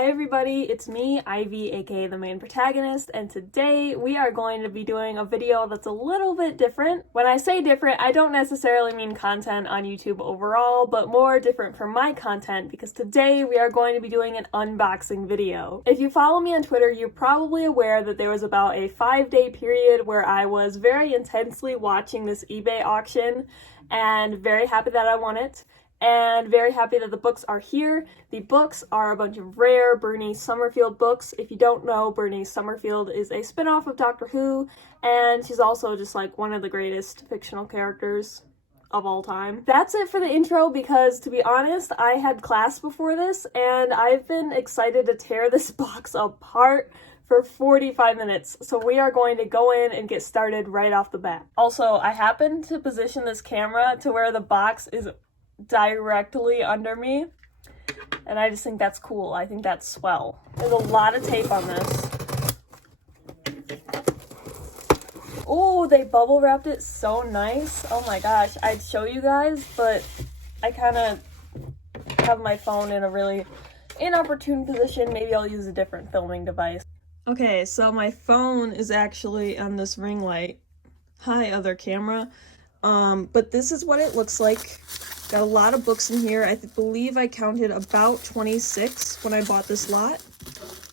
Hi everybody, it's me, Ivy, aka the main protagonist, and today we are going to be doing a video that's a little bit different. When I say different, I don't necessarily mean content on YouTube overall, but more different from my content, because today we are going to be doing an unboxing video. If you follow me on Twitter, you're probably aware that there was about a 5-day period where I was very intensely watching this eBay auction, and very happy that I won it. And very happy that the books are here. The books are a bunch of rare Bernice Summerfield books. If you don't know, Bernice Summerfield is a spin-off of Doctor Who, and she's also just like one of the greatest fictional characters of all time. That's it for the intro, because to be honest, I had class before this, and I've been excited to tear this box apart for 45 minutes, so we are going to go in and get started right off the bat. Also, I happened to position this camera to where the box is directly under me, and I just think that's cool. I think that's swell. There's a lot of tape on this. Oh, they bubble wrapped it so nice. Oh my gosh, I'd show you guys, but I kind of have my phone in a really inopportune position. Maybe I'll use a different filming device. Okay, so my phone is actually on this ring light. Hi, other camera. But this is what it looks like. Got a lot of books in here. I believe I counted about 26 when I bought this lot.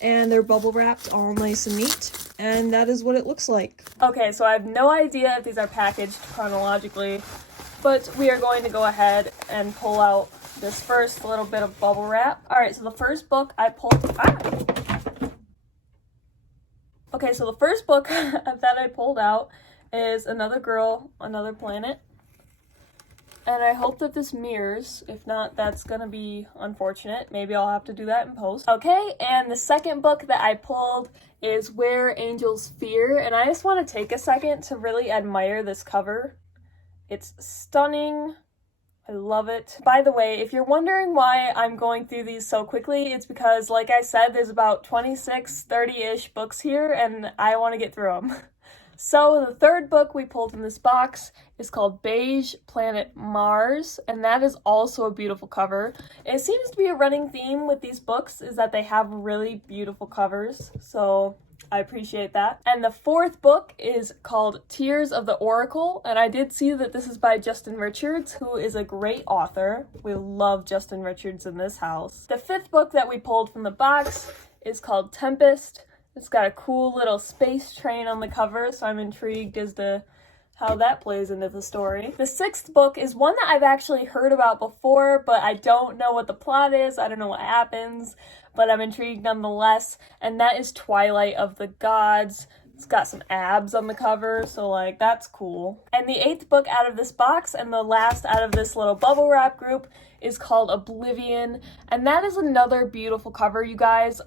And they're bubble wrapped, all nice and neat. And that is what it looks like. Okay, so I have no idea if these are packaged chronologically, but we are going to go ahead and pull out this first little bit of bubble wrap. Alright, so the first book I pulled... Okay, so the first book that I pulled out is Another Girl, Another Planet. And I hope that this mirrors. If not, that's gonna be unfortunate. Maybe I'll have to do that in post. Okay, and the second book that I pulled is Where Angels Fear, and I just want to take a second to really admire this cover. It's stunning. I love it. By the way, if you're wondering why I'm going through these so quickly, it's because, like I said, there's about 26, 30-ish books here, and I want to get through them. So the third book we pulled from this box is called Beige Planet Mars, and that is also a beautiful cover. It seems to be a running theme with these books is that they have really beautiful covers, so I appreciate that. And the fourth book is called Tears of the Oracle, and I did see that this is by Justin Richards, who is a great author. We love Justin Richards in this house. The fifth book that we pulled from the box is called Tempest. It's got a cool little space train on the cover, so I'm intrigued as to how that plays into the story. The sixth book is one that I've actually heard about before, but I don't know what the plot is, I don't know what happens, but I'm intrigued nonetheless, and that is Twilight of the Gods. It's got some abs on the cover, so like, that's cool. And the eighth book out of this box, and the last out of this little bubble wrap group, is called Oblivion, and that is another beautiful cover, you guys.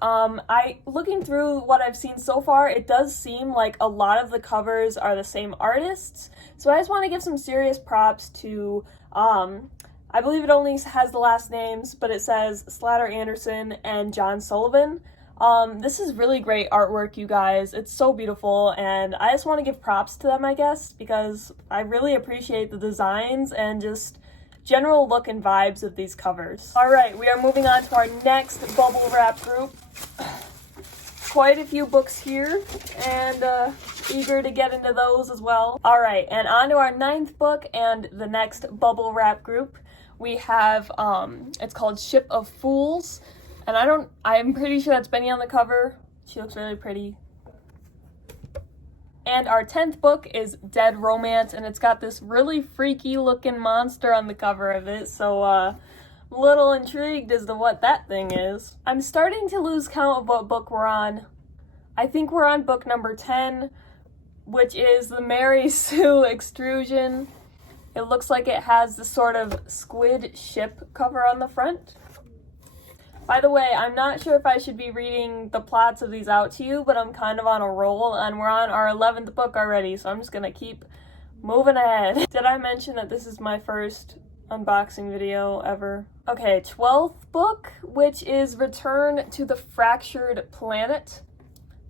Looking through what I've seen so far, it does seem like a lot of the covers are the same artists, so I just want to give some serious props to, I believe it only has the last names, but it says Slatter Anderson and John Sullivan. This is really great artwork, you guys. It's so beautiful, and I just want to give props to them, I guess, because I really appreciate the designs and just general look and vibes of these covers. Alright, we are moving on to our next bubble wrap group. Quite a few books here, and eager to get into those as well. Alright, and on to our ninth book and the next bubble wrap group. We have, it's called Ship of Fools, and I'm pretty sure that's Benny on the cover. She looks really pretty. And our 10th book is Dead Romance, and it's got this really freaky looking monster on the cover of it, so I'm a little intrigued as to what that thing is. I'm starting to lose count of what book we're on. I think we're on book number 10, which is the Mary Sue Extrusion. It looks like it has the sort of squid ship cover on the front. By the way, I'm not sure if I should be reading the plots of these out to you, but I'm kind of on a roll, and we're on our 11th book already, so I'm just gonna keep moving ahead. Did I mention that this is my first unboxing video ever? Okay, 12th book, which is Return to the Fractured Planet.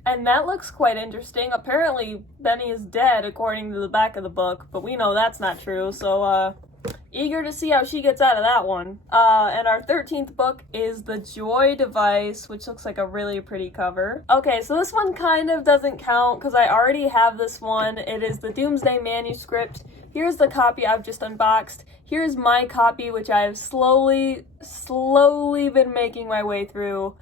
And that looks quite interesting. Apparently, Benny is dead, according to the back of the book, but we know that's not true, so, Eager to see how she gets out of that one. And our 13th book is The Joy Device, which looks like a really pretty cover. Okay, so this one kind of doesn't count because I already have this one. It is the Doomsday Manuscript. Here's the copy I've just unboxed. Here's my copy, which I have slowly been making my way through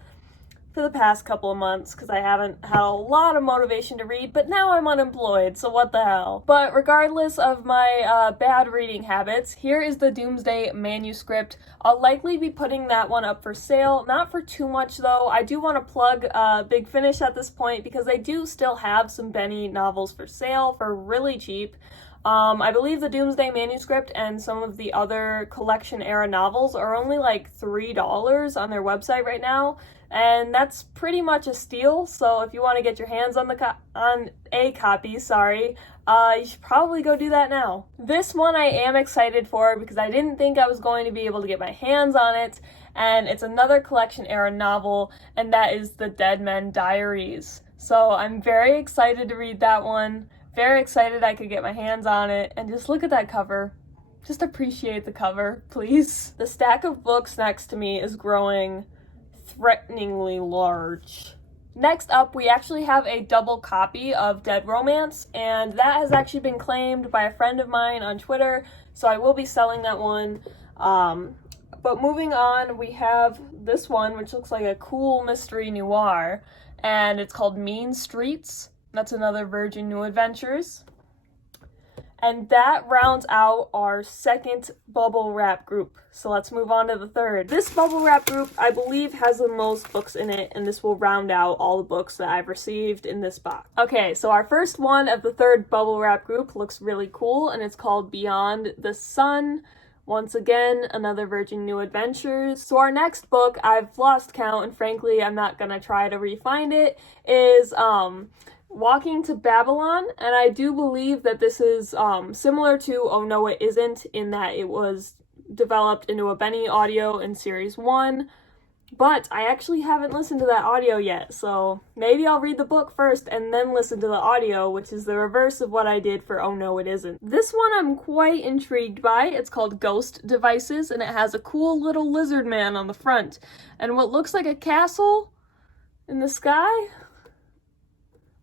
for the past couple of months because I haven't had a lot of motivation to read, but now I'm unemployed, so what the hell. But regardless of my bad reading habits, here is the Doomsday Manuscript. I'll likely be putting that one up for sale, not for too much though. I do want to plug Big Finish at this point because they do still have some Benny novels for sale for really cheap. I believe the Doomsday Manuscript and some of the other collection era novels are only like $3 on their website right now, and that's pretty much a steal. So if you want to get your hands on a copy, you should probably go do that now. This one I am excited for because I didn't think I was going to be able to get my hands on it, and it's another collection era novel, and that is The Dead Men Diaries. So I'm very excited to read that one. Very excited I could get my hands on it, and just look at that cover. Just appreciate the cover, please. The stack of books next to me is growing threateningly large. Next up, we actually have a double copy of Dead Romance, and that has actually been claimed by a friend of mine on Twitter, so I will be selling that one. But moving on, we have this one, which looks like a cool mystery noir, and it's called Mean Streets. That's another Virgin New Adventures. And that rounds out our second bubble wrap group. So let's move on to the third. This bubble wrap group, I believe, has the most books in it, and this will round out all the books that I've received in this box. Okay, so our first one of the third bubble wrap group looks really cool, and it's called Beyond the Sun. Once again, another Virgin New Adventures. So our next book, I've lost count, and frankly, I'm not gonna try to re-find it, is Walking to Babylon, and I do believe that this is similar to Oh No It Isn't in that it was developed into a Benny audio in series 1, but I actually haven't listened to that audio yet, so maybe I'll read the book first and then listen to the audio, which is the reverse of what I did for Oh No It Isn't. This one I'm quite intrigued by. It's called Ghost Devices, and it has a cool little lizard man on the front and what looks like a castle in the sky,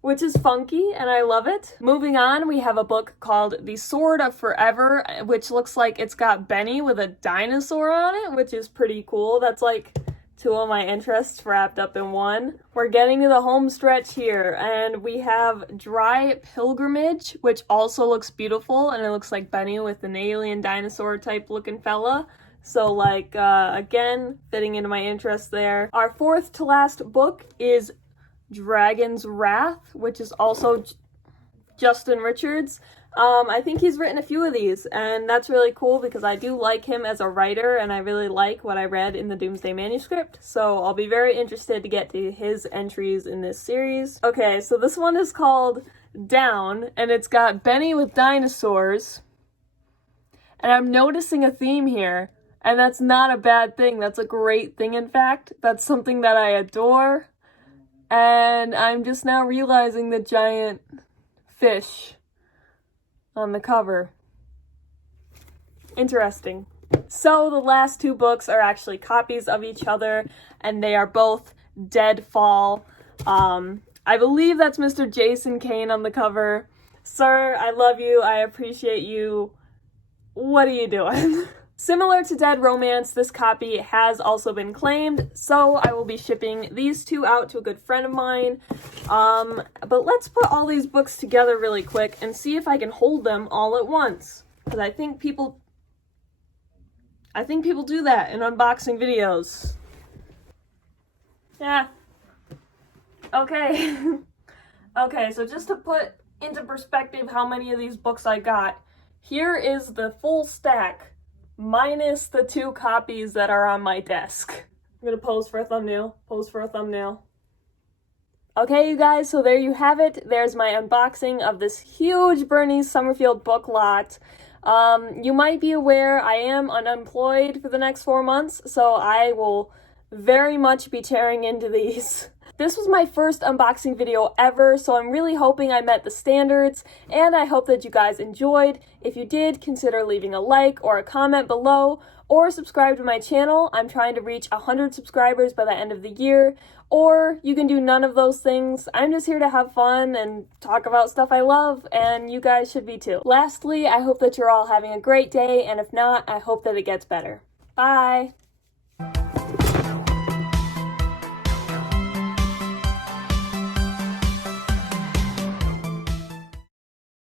which is funky, and I love it. Moving on, we have a book called The Sword of Forever, which looks like it's got Benny with a dinosaur on it, which is pretty cool. That's like two of my interests wrapped up in one. We're getting to the home stretch here, and we have Dry Pilgrimage, which also looks beautiful, and it looks like Benny with an alien dinosaur type looking fella. So like, again, fitting into my interests there. Our fourth to last book is Dragon's Wrath, which is also Justin Richards. I think he's written a few of these, and that's really cool because I do like him as a writer, and I really like what I read in the Doomsday Manuscript, so I'll be very interested to get to his entries in this series. Okay, so this one is called Down, and it's got Benny with dinosaurs, and I'm noticing a theme here, and that's not a bad thing. That's a great thing, in fact. That's something that I adore. And I'm just now realizing the giant fish on the cover. Interesting. So the last two books are actually copies of each other, and they are both Deadfall. I believe that's Mr. Jason Kane on the cover. Sir, I love you. I appreciate you. What are you doing? Similar to Dead Romance, this copy has also been claimed, so I will be shipping these two out to a good friend of mine. But let's put all these books together really quick and see if I can hold them all at once. Because I think people do that in unboxing videos. Yeah. Okay. Okay, so just to put into perspective how many of these books I got, here is the full stack, minus the two copies that are on my desk. I'm gonna pose for a thumbnail. Okay, you guys, so there you have it. There's my unboxing of this huge Bernice Summerfield book lot. You might be aware I am unemployed for the next 4 months, so I will very much be tearing into these. This was my first unboxing video ever, so I'm really hoping I met the standards, and I hope that you guys enjoyed. If you did, consider leaving a like or a comment below, or subscribe to my channel. I'm trying to reach 100 subscribers by the end of the year, or you can do none of those things. I'm just here to have fun and talk about stuff I love, and you guys should be too. Lastly, I hope that you're all having a great day, and if not, I hope that it gets better. Bye!